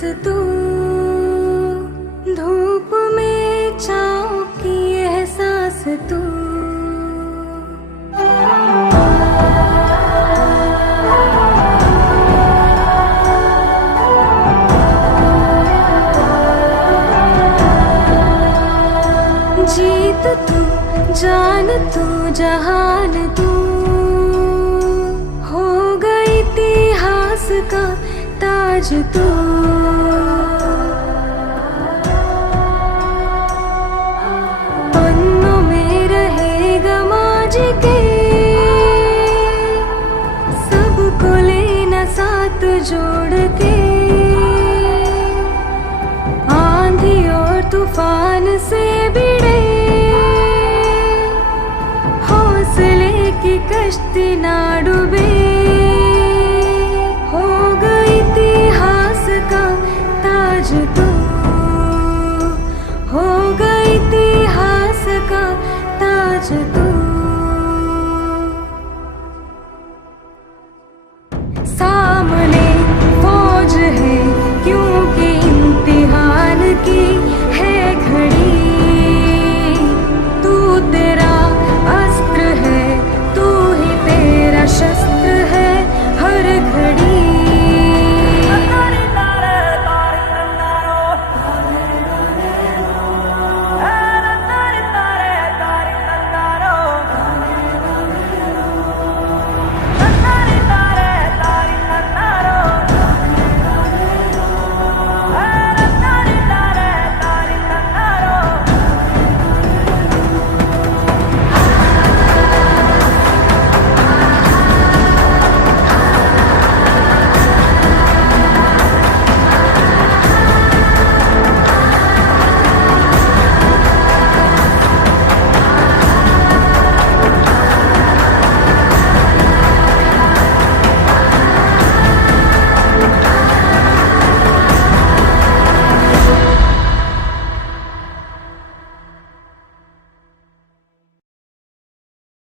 तू, धूप में छाँव की एहसास तू। जीत तू, जान तू, जहान तू, हो गई इतिहास का ताज तू। पन्नों में रहेगा माजी के, सबको लेना साथ जोड़ के। आंधी और तूफान से भिड़े हौसले की कश्ती ना डूबे।